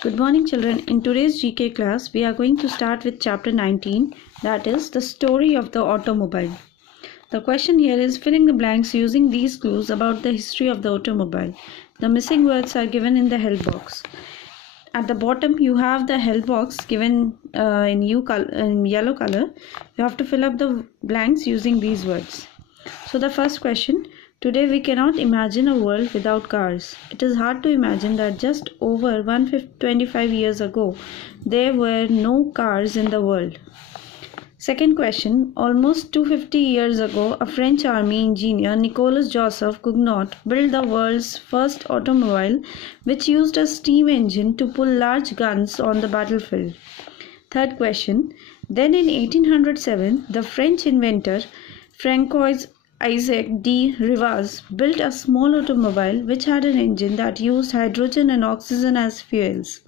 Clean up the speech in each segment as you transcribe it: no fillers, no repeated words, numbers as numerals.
Good morning, children. In today's GK class, we are going to start with chapter 19, that is the story of the automobile. The question here is filling the blanks using these clues about the history of the automobile. The missing words are given in the help box. At the bottom, you have the help box given in yellow color. You have to fill up the blanks using these words. So the first question. Today we cannot imagine a world without cars. It is hard to imagine that just over 125 years ago, there were no cars in the world. Second question. Almost 250 years ago, a French army engineer, Nicolas Joseph Cugnot, built the world's first automobile, which used a steam engine to pull large guns on the battlefield. Third question. Then in 1807, the French inventor, Francois Isaac de Rivaz, built a small automobile which had an engine that used hydrogen and oxygen as fuels.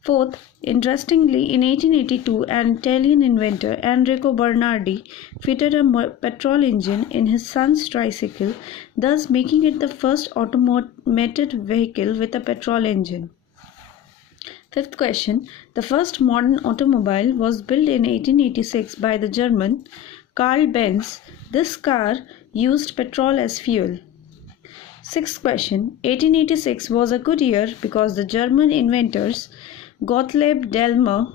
Fourth, interestingly, in 1882, an Italian inventor, Enrico Bernardi, fitted a petrol engine in his son's tricycle, thus making it the first automated vehicle with a petrol engine. Fifth question, the first modern automobile was built in 1886 by the German Carl Benz. This car used petrol as fuel. Sixth question, 1886 was a good year because the German inventors Gottlieb Daimler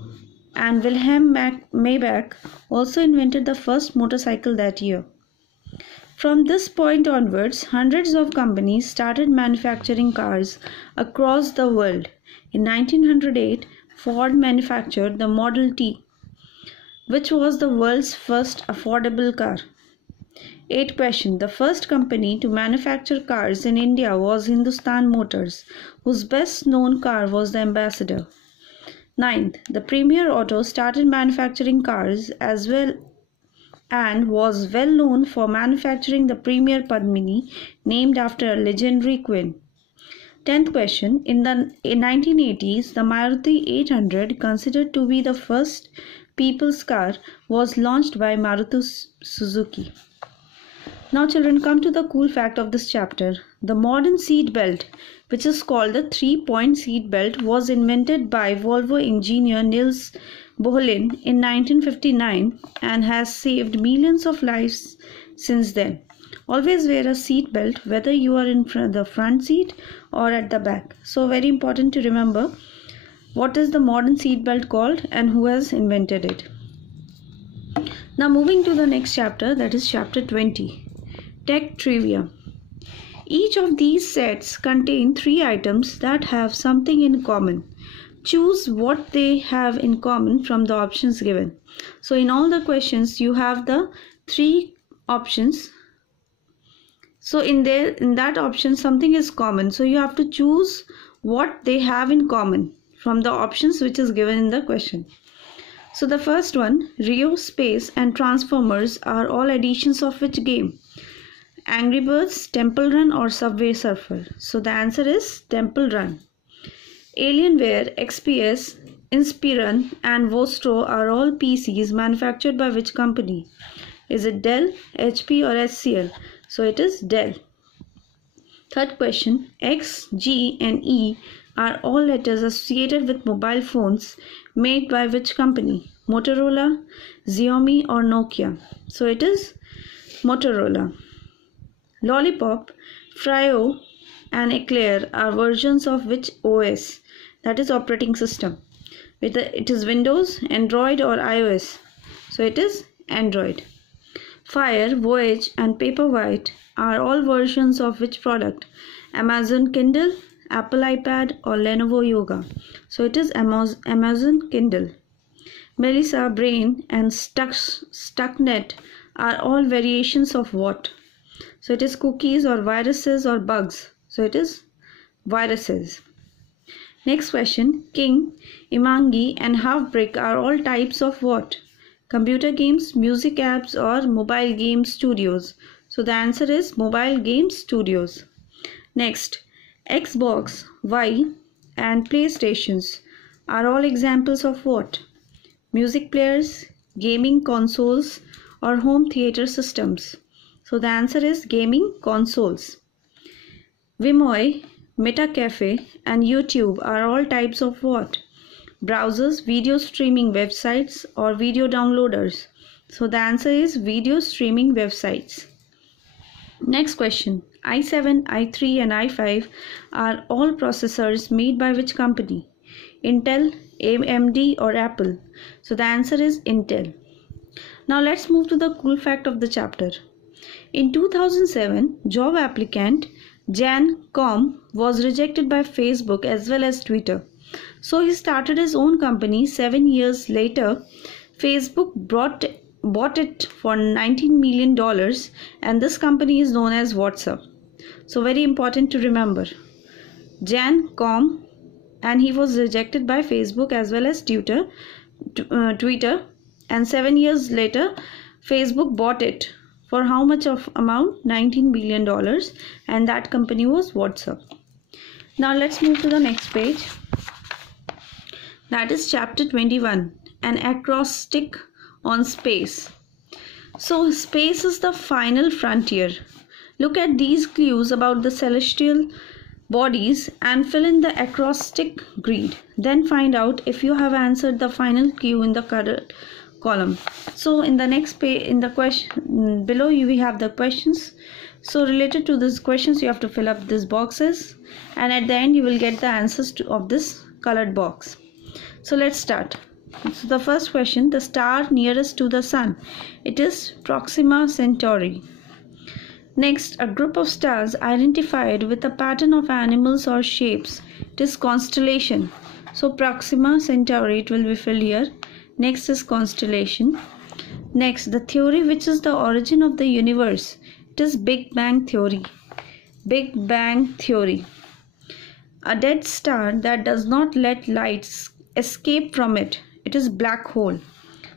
and Wilhelm Maybach also invented the first motorcycle that year. From this point onwards, hundreds of companies started manufacturing cars across the world. In 1908, Ford manufactured the Model T, which was the world's first affordable car. 8th question. The first company to manufacture cars in India was Hindustan Motors, whose best known car was the Ambassador. 9th. The Premier Auto started manufacturing cars as well and was well known for manufacturing the Premier Padmini, named after a legendary queen. 10th question. In the 1980s, the Maruti 800, considered to be the first people's car, was launched by Maruti Suzuki. Now children, come to the cool fact of this chapter. The modern seat belt, which is called the 3-point seat belt, was invented by Volvo engineer Nils Bohlin in 1959 and has saved millions of lives since then. Always wear a seat belt whether you are in the front seat or at the back. So very important to remember what is the modern seat belt called and who has invented it. Now moving to the next chapter, that is chapter 20. Tech Trivia. Each of these sets contain 3 items that have something in common. Choose what they have in common from the options given. So in all the questions you have the 3 options. So in that option something is common. So you have to choose what they have in common from the options which is given in the question. So the first one, Rio, Space and Transformers are all editions of which game? Angry Birds, Temple Run or Subway Surfer? So the answer is Temple Run. Alienware, XPS, Inspiron and Vostro are all PCs manufactured by which company? Is it Dell, HP or HCL? So it is Dell. Third question, X, G and E are all letters associated with mobile phones made by which company? Motorola, Xiaomi or Nokia? So it is Motorola. Lollipop, Frio and Eclair are versions of which OS? That is operating system. It is Windows, Android or iOS? So it is Android. Fire, Voyage and Paperwhite are all versions of which product? Amazon Kindle, Apple iPad or Lenovo Yoga? So it is Amazon Kindle. Melissa, Brain and Stuxnet are all variations of what? So it is cookies or viruses or bugs? So it is viruses. Next question, King, Imangi and Halfbrick are all types of what? Computer games, music apps or mobile game studios? So the answer is mobile game studios. Next, Xbox, Y and PlayStations are all examples of what? Music players, gaming consoles or home theater systems? So the answer is gaming consoles. Vimoy, Meta Cafe, and YouTube are all types of what? Browsers, video streaming websites, or video downloaders. So the answer is video streaming websites. Next question. i7, i3 and i5 are all processors made by which company? Intel, AMD or Apple? So the answer is Intel. Now let's move to the cool fact of the chapter. In 2007, job applicant Jan Koum was rejected by Facebook as well as Twitter. So he started his own company. 7 years later, Facebook bought it for $19 million, and this company is known as WhatsApp. So very important to remember. Jan Koum, and he was rejected by Facebook as well as Twitter, and 7 years later, Facebook bought it for how much of amount? $19 billion, and that company was WhatsApp. Now let's move to the next page. That is chapter 21, an acrostic on space. So space is the final frontier. Look at these clues about the celestial bodies and fill in the acrostic grid. Then find out if you have answered the final clue in the correct column. So in the next page, in the question below, we have the questions. So related to these questions, you have to fill up these boxes, and at the end you will get the answers of this colored box. So let's start. So the first question, the star nearest to the sun, it is Proxima Centauri. Next, a group of stars identified with a pattern of animals or shapes, it is constellation. So Proxima Centauri, it will be filled here. Next is constellation. Next, the theory which is the origin of the universe, it is Big Bang theory. Big Bang theory. A dead star that does not let lights escape from it, it is black hole.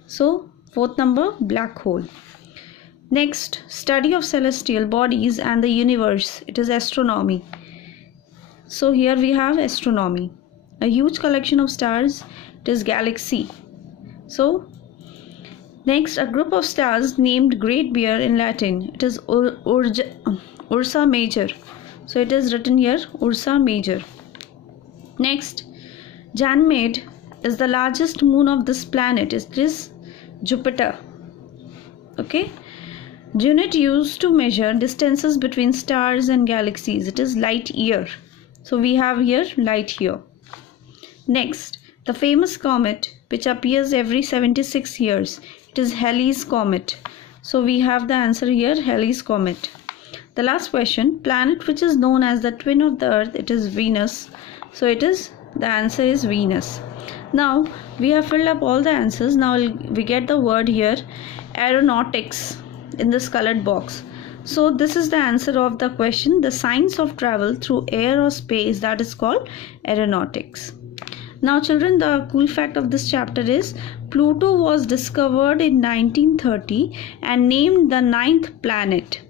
So fourth number, black hole. Next, study of celestial bodies and the universe, it is astronomy. So here we have astronomy. A huge collection of stars, it is galaxy. So next, a group of stars named Great Bear in Latin, it is Ursa Major. So it is written here Ursa Major. Next, Ganymede is the largest moon of this planet. It is Jupiter. Okay. Unit used to measure distances between stars and galaxies, it is light year. So we have here light year. Next, the famous comet which appears every 76 years, it is Halley's Comet. So we have the answer here, Halley's Comet. The last question, planet which is known as the twin of the Earth, it is Venus. So the answer is Venus. Now we have filled up all the answers. Now we get the word here, aeronautics, in this colored box. So this is the answer of the question, the science of travel through air or space, that is called aeronautics. Now children, the cool fact of this chapter is Pluto was discovered in 1930 and named the 9th planet.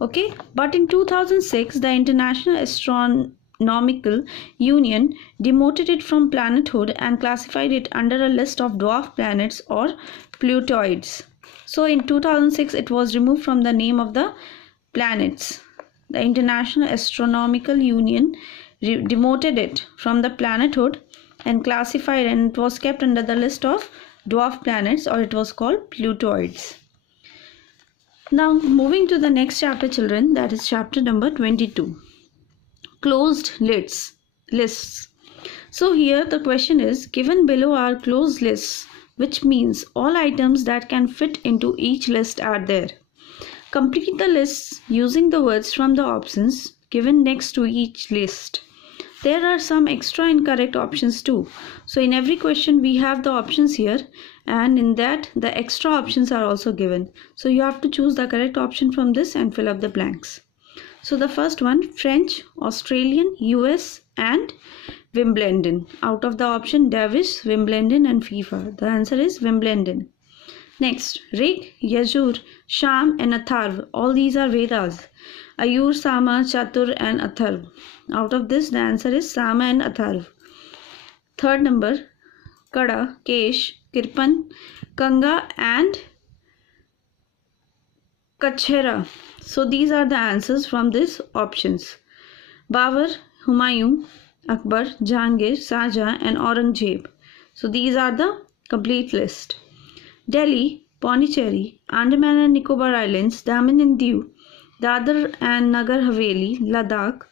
Okay, but in 2006 the International Astronomical Union demoted it from planethood and classified it under a list of dwarf planets or Plutoids. So in 2006 it was removed from the name of the planets. The International Astronomical Union demoted it from the planethood and classified, and it was kept under the list of dwarf planets, or it was called Plutoids. Now moving to the next chapter children, that is chapter number 22, closed lists. So here the question is, given below are closed lists, which means all items that can fit into each list are there. Complete the lists using the words from the options given next to each list. There are some extra incorrect options too. So in every question we have the options here, and in that the extra options are also given. So you have to choose the correct option from this and fill up the blanks. So the first one, French, Australian, US and Wimbledon. Out of the option Davis, Wimbledon and FIFA, the answer is Wimbledon. Next, Rig, Yajur, Sham and Atharv. All these are Vedas. Ayur, Sama, Chatur and Atharv. Out of this the answer is Sama and Atharv. Third number, Kada, Kesh, Kirpan, Kanga and Kachera. So these are the answers from these options. Babar, Humayun, Akbar, Jahangir, Shahjahan and Aurangzeb. So these are the complete list. Delhi, Pondicherry, Andaman and Nicobar Islands, Daman and Diu, Dadar and Nagar Haveli, Ladakh,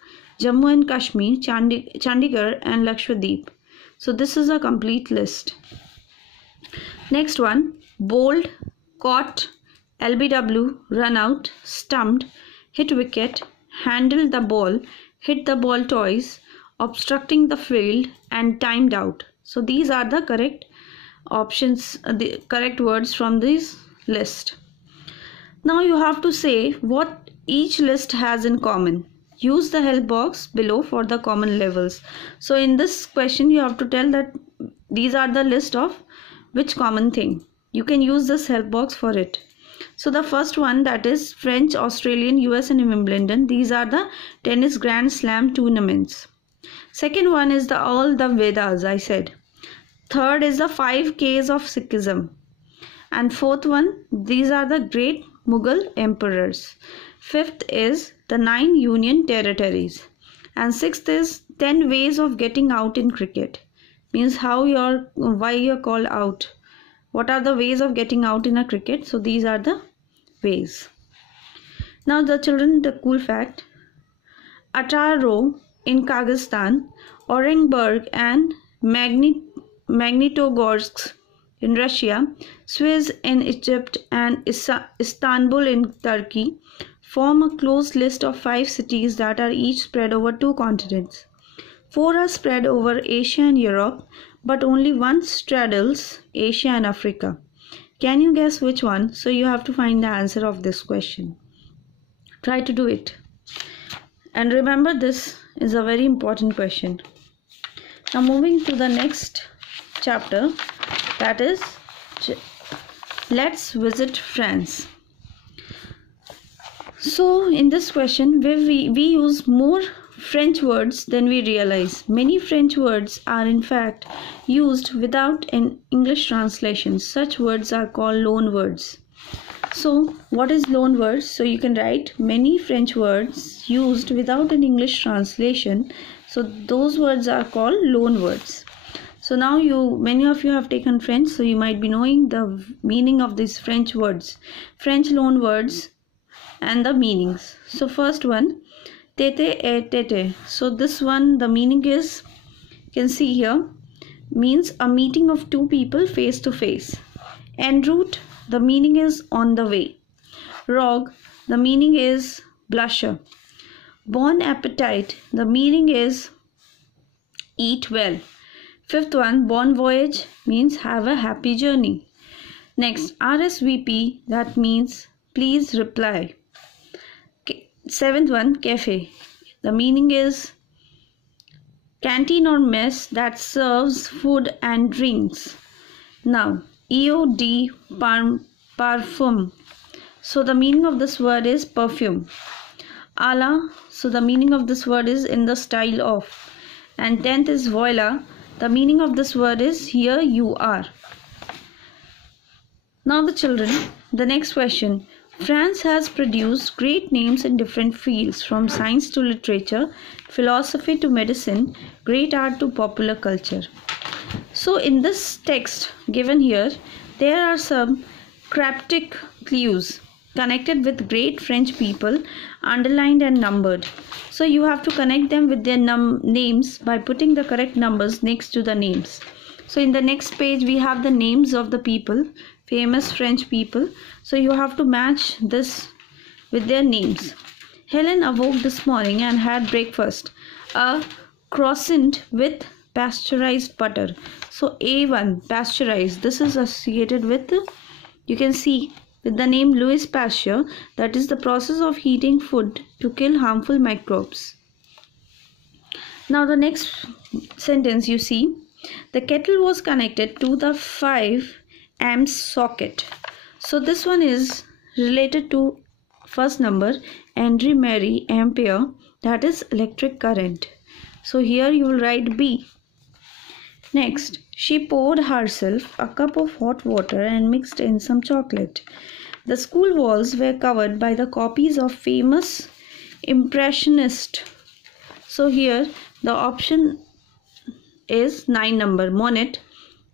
Jammu and Kashmir, Chandigarh and Lakshadweep. So this is a complete list. Next one, bowled, caught, LBW, run out, stumped, hit wicket, handled the ball, hit the ball twice, obstructing the field and timed out. So these are the correct options, the correct words from this list. Now you have to say what each list has in common. Use the help box below for the common levels. So in this question you have to tell that these are the list of which common thing. You can use this help box for it. So the first one, that is French, Australian, US and Wimbledon. These are the tennis Grand Slam tournaments. Second one is all the Vedas, I said. Third is the 5 Ks of Sikhism. And fourth one, these are the great Mughal emperors. Fifth is the 9 union territories. And sixth is 10 ways of getting out in cricket. Means why you're called out. What are the ways of getting out in a cricket? So these are the ways. Now the children, the cool fact. Ataro in Kazakhstan, Orenburg and Magnitogorsk in Russia, Suez in Egypt and Istanbul in Turkey form a close list of 5 cities that are each spread over 2 continents. 4 are spread over Asia and Europe, but only one straddles Asia and Africa. Can you guess which one? So you have to find the answer of this question. Try to do it. And remember, this is a very important question. Now moving to the next chapter, that is Let's Visit France. So in this question we use more French words than we realize. Many French words are in fact used without an English translation. Such words are called loan words. So what is loan words? So you can write many French words used without an English translation. So those words are called loan words. So now many of you have taken French, so you might be knowing the meaning of these French words, French loan words and the meanings. So first one, tete et tete. So this one, the meaning is, you can see here, means a meeting of 2 people face to face. En route, the meaning is on the way. Rogue, the meaning is blusher. Bon appetit, the meaning is eat well. Fifth one, bon voyage, means have a happy journey. Next, RSVP, that means please reply. Seventh one, cafe, the meaning is canteen or mess that serves food and drinks. Now, eau de parfum, so the meaning of this word is perfume. A so the meaning of this word is in the style of. And 10th is voila, the meaning of this word is here you are. Now the children, the next question. France has produced great names in different fields, from science to literature, philosophy to medicine, great art to popular culture. So in this text given here, there are some cryptic clues connected with great French people, underlined and numbered. So you have to connect them with their names by putting the correct numbers next to the names. So in the next page we have the names of the people, famous French people. So you have to match this with their names. Helen awoke this morning and had breakfast, a croissant with pasteurized butter. So A1, pasteurized, this is associated with, you can see, with the name Louis Pasteur, that is the process of heating food to kill harmful microbes. Now the next sentence you see, the kettle was connected to the 5 amps socket. So this one is related to first number, Henry Mary ampere, that is electric current. So here you will write B. Next, she poured herself a cup of hot water and mixed in some chocolate. The school walls were covered by the copies of famous Impressionist So here the option is 9 number, Monet,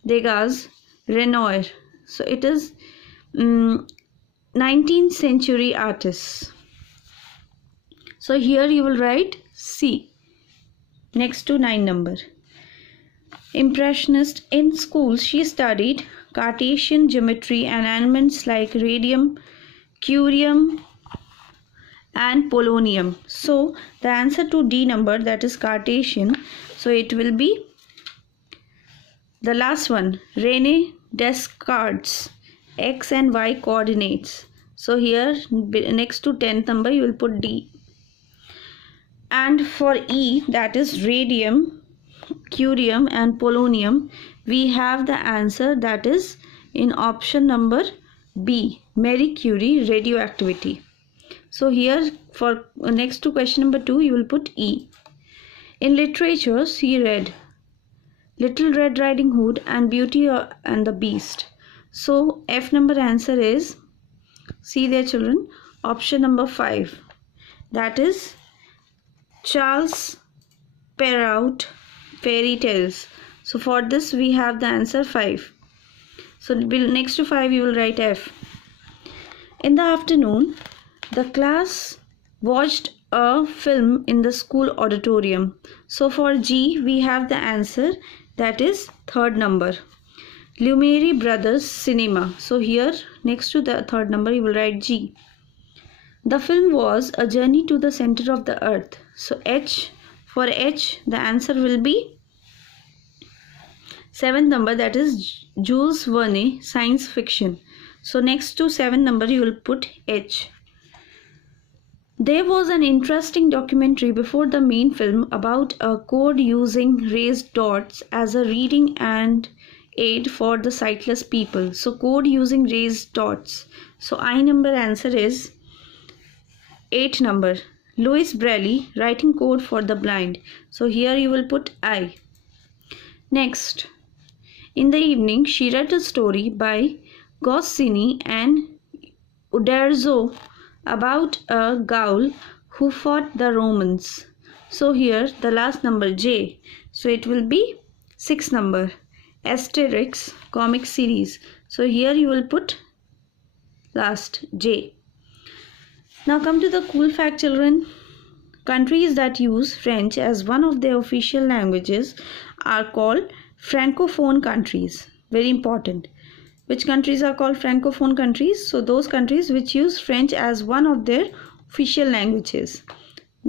Degas, Renoir. So it is 19th century artists. So here you will write C next to 9 number. Impressionist. In school she studied Cartesian geometry and elements like radium, curium and polonium. So the answer to D number, that is Cartesian, so it will be the last one, Rene Descartes, X and Y coordinates. So here next to 10th number you will put D. And for E, that is radium, curium and polonium, we have the answer that is in option number B, Marie Curie, radioactivity. So here for next to question number 2 you will put E. In literature she read Little Red Riding Hood and Beauty and the Beast. So F number answer is, see there children, option number 5, that is Charles Perrault fairy tales. So for this we have the answer 5. So next to 5 you will write F. In the afternoon the class watched a film in the school auditorium. So for G we have the answer, that is 3rd number, Lumiere Brothers Cinema. So here next to the 3rd number you will write G. The film was a journey to the center of the earth. So H, for H the answer will be 7th number, that is Jules Verne, science fiction. So next to 7th number you will put H. There was an interesting documentary before the main film about a code using raised dots as a reading and aid for the sightless people. So code using raised dots. So I number answer is 8 number, Louis Braille, writing code for the blind. So here you will put I. Next, in the evening she read a story by Goscinny and Uderzo about a Gaul who fought the Romans. So here the last number J, so it will be 6 number, Asterix comic series. So here you will put last J. Now come to the cool fact children. Countries that use French as one of their official languages are called Francophone countries. Very important. Which countries are called Francophone countries? So those countries which use French as one of their official languages.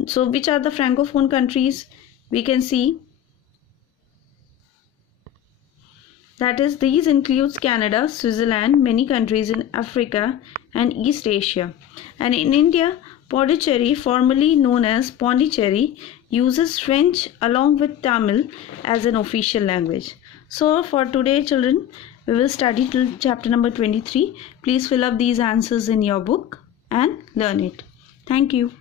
So which are the Francophone countries? We can see that is, these includes Canada, Switzerland, many countries in Africa and East Asia. And in India, Puducherry, formerly known as Pondicherry, uses French along with Tamil as an official language. So for today children, we will study till chapter number 23. Please fill up these answers in your book and learn it. Thank you.